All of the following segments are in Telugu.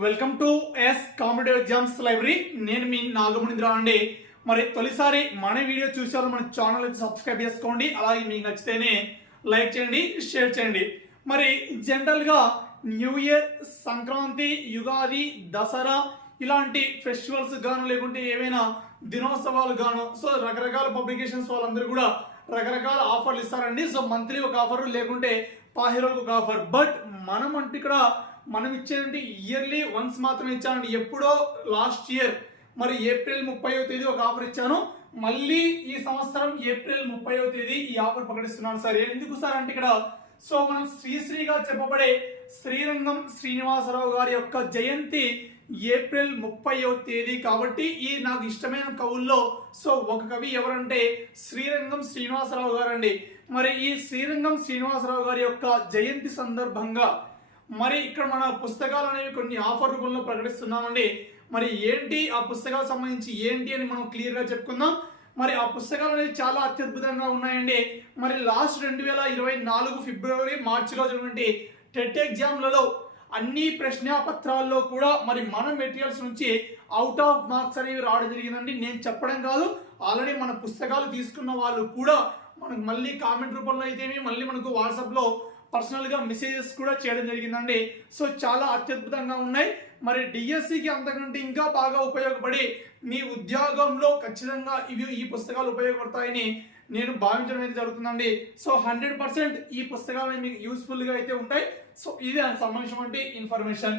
Welcome to S competitive exams library. నేను మీ నాగమునింద్ర అండి. మరి తొలిసారి మన వీడియో చూసారు మన ఛానల్ సబ్స్క్రైబ్ చేసుకోండి. అలాగే మీకు నచ్చితేనే లైక్ చేయండి షేర్ చేయండి. మరి జనరల్గా న్యూ ఇయర్ సంక్రాంతి యుగాది దసరా ఇలాంటి ఫెస్టివల్స్ గాను లేకుంటే ఏవైనా దినోత్సవాలు గాను సో రకరకాల పబ్లికేషన్స్ వాళ్ళందరూ కూడా రకరకాల ఆఫర్లు ఇస్తారండి. సో మంత్లీ ఒక ఆఫర్ లేకుంటే పాహిరోకి ఒక ఆఫర్. బట్ మనం అంటే ఇక్కడ మనం ఇచ్చేదంటే ఇయర్లీ వన్స్ మాత్రమే ఇచ్చానండి. ఎప్పుడో లాస్ట్ ఇయర్ మరి ఏప్రిల్ ముప్పైవ తేదీ ఒక ఆఫర్ ఇచ్చాను. మళ్ళీ ఈ సంవత్సరం ఏప్రిల్ ముప్పైవ తేదీ ఈ ఆఫర్ ప్రకటిస్తున్నాను సార్. ఎందుకు సార్ అంటే ఇక్కడ సో మనం శ్రీశ్రీగా చెప్పబడే శ్రీరంగం శ్రీనివాసరావు గారి యొక్క జయంతి ఏప్రిల్ ముప్పైవ తేదీ కాబట్టి ఈ నాకు ఇష్టమైన కవుల్లో సో ఒక కవి ఎవరంటే శ్రీరంగం శ్రీనివాసరావు గారు అండి మరి ఈ శ్రీరంగం శ్రీనివాసరావు గారి యొక్క జయంతి సందర్భంగా మరి ఇక్కడ మన పుస్తకాలు అనేవి కొన్ని ఆఫర్ రూపంలో ప్రకటిస్తున్నామండి. మరి ఏంటి ఆ పుస్తకాలకు సంబంధించి ఏంటి అని మనం క్లియర్గా చెప్పుకుందాం. మరి ఆ పుస్తకాలు అనేవి చాలా అత్యద్భుతంగా ఉన్నాయండి. మరి లాస్ట్ రెండు వేల ఇరవై నాలుగు ఫిబ్రవరి మార్చిలో జరిగినటువంటి టెట్ ఎగ్జామ్లలో అన్ని ప్రశ్నాపత్రాల్లో కూడా మరి మన మెటీరియల్స్ నుంచి అవుట్ ఆఫ్ మార్క్స్ అనేవి రావడం జరిగిందండి. నేను చెప్పడం కాదు ఆల్రెడీ మన పుస్తకాలు తీసుకున్న వాళ్ళు కూడా మనకు మళ్ళీ కామెంట్ రూపంలో అయితేమి మళ్ళీ మనకు వాట్సాప్లో పర్సనల్గా మెసేజెస్ కూడా చేయడం జరిగిందండి. సో చాలా అత్యద్భుతంగా ఉన్నాయి. మరి డిఎస్సికి అంతకంటే ఇంకా బాగా ఉపయోగపడి మీ ఉద్యోగంలో ఖచ్చితంగా ఇవి ఈ పుస్తకాలు ఉపయోగపడతాయని నేను భావించడం అయితే జరుగుతుందండి. సో హండ్రెడ్ పర్సెంట్ ఈ పుస్తకాలు మీకు యూస్ఫుల్గా అయితే ఉంటాయి. సో ఇది దానికి సంబంధించినటువంటి ఇన్ఫర్మేషన్.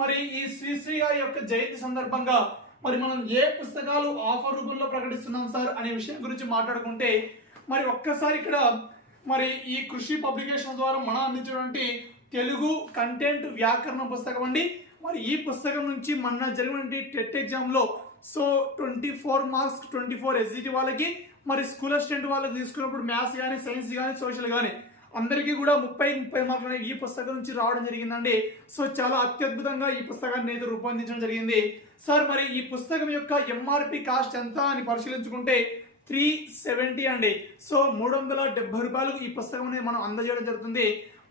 మరి ఈ శ్రీశ్రీ గారి యొక్క జయంతి సందర్భంగా మరి మనం ఏ పుస్తకాలు ఆఫర్ రూపంలో ప్రకటిస్తున్నాం సార్ అనే విషయం గురించి మాట్లాడుకుంటే మరి ఒక్కసారి ఇక్కడ మరి ఈ కృషి పబ్లికేషన్ ద్వారా మనం అందించినటువంటి తెలుగు కంటెంట్ వ్యాకరణ పుస్తకం అండి. మరి ఈ పుస్తకం నుంచి మొన్న జరిగినటువంటి టెట్ ఎగ్జామ్లో so twenty four marks twenty four SGT వాళ్ళకి మరి స్కూల్ అసిస్టెంట్ వాళ్ళకి తీసుకున్నప్పుడు మ్యాథ్స్ కానీ సైన్స్ కానీ సోషల్ కానీ అందరికీ కూడా ముప్పై ముప్పై మార్కులు అనేవి ఈ పుస్తకం నుంచి రావడం జరిగిందండి. సో చాలా అత్యద్భుతంగా ఈ పుస్తకాన్ని అయితే రూపొందించడం జరిగింది. సార్ మరి ఈ పుస్తకం యొక్క ఎంఆర్పి కాస్ట్ ఎంత అని పరిశీలించుకుంటే త్రీ సెవెంటీ అండి. సో మూడు వందల డెబ్బై రూపాయలకు ఈ పుస్తకం అనేది మనం అందజేయడం జరుగుతుంది.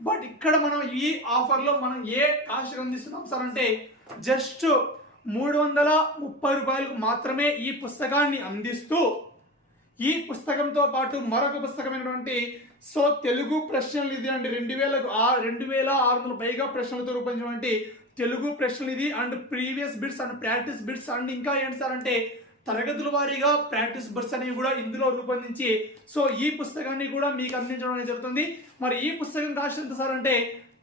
బట్ ఇక్కడ మనం ఈ ఆఫర్లో మనం ఏ కాస్ట్ అందిస్తున్నాం సార్ అంటే జస్ట్ మూడు వందల ముప్పై రూపాయలకు మాత్రమే ఈ పుస్తకాన్ని అందిస్తూ ఈ పుస్తకంతో పాటు మరొక పుస్తకమైనటువంటి సో తెలుగు ప్రశ్నలు ఇది అండి. రెండు వేల రెండు వేల ఆరు వందల పైగా ప్రశ్నలతో రూపొందించినటువంటి తెలుగు ప్రశ్నలు ఇది. And previous bits and practice bits and ఇంకా ఏంటి సార్ అంటే తరగతుల వారీగా ప్రాక్టీస్ బిట్స్ అనేవి కూడా ఇందులో రూపొందించి సో ఈ పుస్తకాన్ని కూడా మీకు అందించడం అనేది జరుగుతుంది. మరి ఈ పుస్తకం రాసినంత ఎంత సార్ అంటే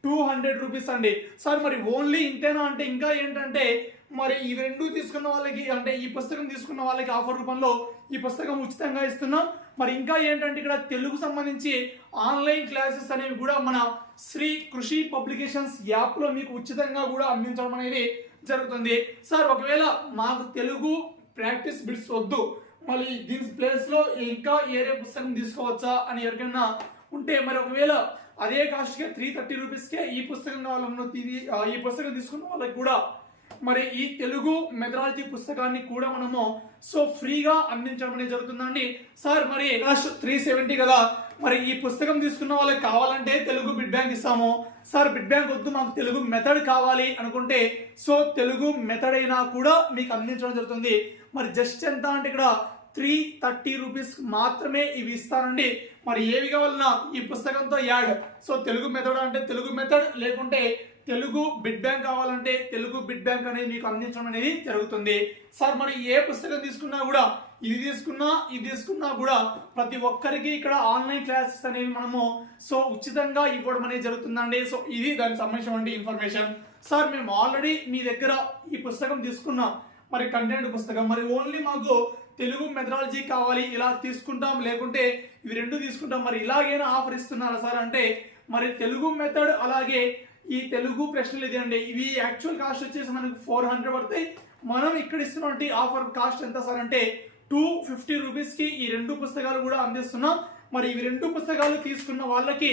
టూ హండ్రెడ్ రూపీస్ అండి. సార్ మరి ఓన్లీ ఇంతేనా అంటే ఇంకా ఏంటంటే మరి ఇవి రెండు తీసుకున్న వాళ్ళకి అంటే ఈ పుస్తకం తీసుకున్న వాళ్ళకి ఆఫర్ రూపంలో ఈ పుస్తకం ఉచితంగా ఇస్తున్నాం. మరి ఇంకా ఏంటంటే ఇక్కడ తెలుగు సంబంధించి ఆన్లైన్ క్లాసెస్ అనేవి కూడా మన శ్రీ కృషి పబ్లికేషన్స్ యాప్లో మీకు ఉచితంగా కూడా అందించడం అనేది జరుగుతుంది. సార్ ఒకవేళ మాకు తెలుగు ప్రాక్టీస్ బిట్స్ వద్దు. మళ్ళీ దీని ప్లేస్లో ఇంకా ఏరే పుస్తకం తీసుకోవచ్చా అని ఎవరికైనా ఉంటే మరి ఒకవేళ అదే కాస్ట్గా త్రీ థర్టీ రూపీస్కే ఈ పుస్తకం కావాలన్న ఈ పుస్తకం తీసుకున్న వాళ్ళకి కూడా మరి ఈ తెలుగు మెథడాలజీ పుస్తకాన్ని కూడా మనము సో ఫ్రీగా అందించడం అనేది జరుగుతుందండి. సార్ మరి కాస్ట్ త్రీ సెవెంటీ కదా. మరి ఈ పుస్తకం తీసుకున్న వాళ్ళకి కావాలంటే తెలుగు బిడ్ బ్యాంక్ ఇస్తాము. సార్ బిడ్ బ్యాంక్ వద్దు మాకు తెలుగు మెథడ్ కావాలి అనుకుంటే సో తెలుగు మెథడ్ అయినా కూడా మీకు అందించడం జరుగుతుంది. మరి జస్ట్ ఎంత అంటే ఇక్కడ త్రీ థర్టీ రూపీస్ మాత్రమే ఇవి ఇస్తానండి. మరి ఏవి కావాలన్నా ఈ పుస్తకంతో యాడ్. సో తెలుగు మెథడ్ అంటే తెలుగు మెథడ్ లేకుంటే తెలుగు బిడ్ బ్యాంక్ కావాలంటే తెలుగు బిడ్ బ్యాంక్ అనేది మీకు అందించడం అనేది జరుగుతుంది. సార్ మరి ఏ పుస్తకం తీసుకున్నా కూడా ఇది తీసుకున్నా ఇది తీసుకున్నా కూడా ప్రతి ఒక్కరికి ఇక్కడ ఆన్లైన్ క్లాసెస్ అనేవి మనము సో ఉచితంగా ఇవ్వడం అనేది జరుగుతుందండి. సో ఇది దానికి సంబంధించిన ఇన్ఫర్మేషన్. సార్ మేము ఆల్రెడీ మీ దగ్గర ఈ పుస్తకం తీసుకున్నాం మరి కంటెంట్ పుస్తకం. మరి ఓన్లీ మాకు తెలుగు మెథడాలజీ కావాలి ఇలా తీసుకుంటాం లేకుంటే ఇవి రెండు తీసుకుంటాం. మరి ఇలాగైనా ఆఫర్ ఇస్తున్నారా సార్? అంటే మరి తెలుగు మెథడ్ అలాగే ఈ తెలుగు ప్రశ్నలు ఇదేనండి. అండి ఇవి యాక్చువల్ కాస్ట్ వచ్చేసి మనకు ఫోర్ హండ్రెడ్ పడతాయి. మనం ఇక్కడ ఇస్తున్నటువంటి ఆఫర్ కాస్ట్ ఎంత సార్ అంటే టూ ఫిఫ్టీ రూపీస్కి ఈ రెండు పుస్తకాలు కూడా అందిస్తున్నాం. మరి ఇవి రెండు పుస్తకాలు తీసుకున్న వాళ్ళకి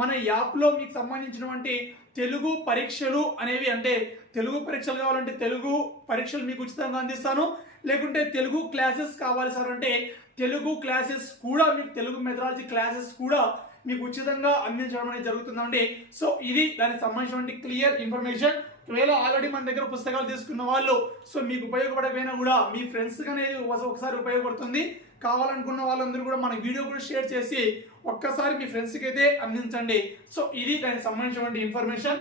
మన యాప్లో మీకు సంబంధించినటువంటి తెలుగు పరీక్షలు అనేవి అంటే తెలుగు పరీక్షలు కావాలంటే తెలుగు పరీక్షలు మీకు ఉచితంగా అందిస్తాను. లేకుంటే తెలుగు క్లాసెస్ కావాలి సార్ అంటే తెలుగు క్లాసెస్ కూడా మీకు తెలుగు మెథడాలజీ క్లాసెస్ కూడా మీకు ఉచితంగా అందించడం అనేది జరుగుతుందండి. సో ఇది దానికి సంబంధించినటువంటి క్లియర్ ఇన్ఫర్మేషన్. ఒకవేళ ఆల్రెడీ మన దగ్గర పుస్తకాలు తీసుకున్న వాళ్ళు సో మీకు ఉపయోగపడకపోయినా కూడా మీ ఫ్రెండ్స్ అనేది ఒకసారి ఉపయోగపడుతుంది. కావాలనుకున్న వాళ్ళందరూ కూడా మన వీడియో కూడా షేర్ చేసి ఒక్కసారి మీ ఫ్రెండ్స్కి అయితే అందించండి. సో ఇది దానికి సంబంధించినటువంటి ఇన్ఫర్మేషన్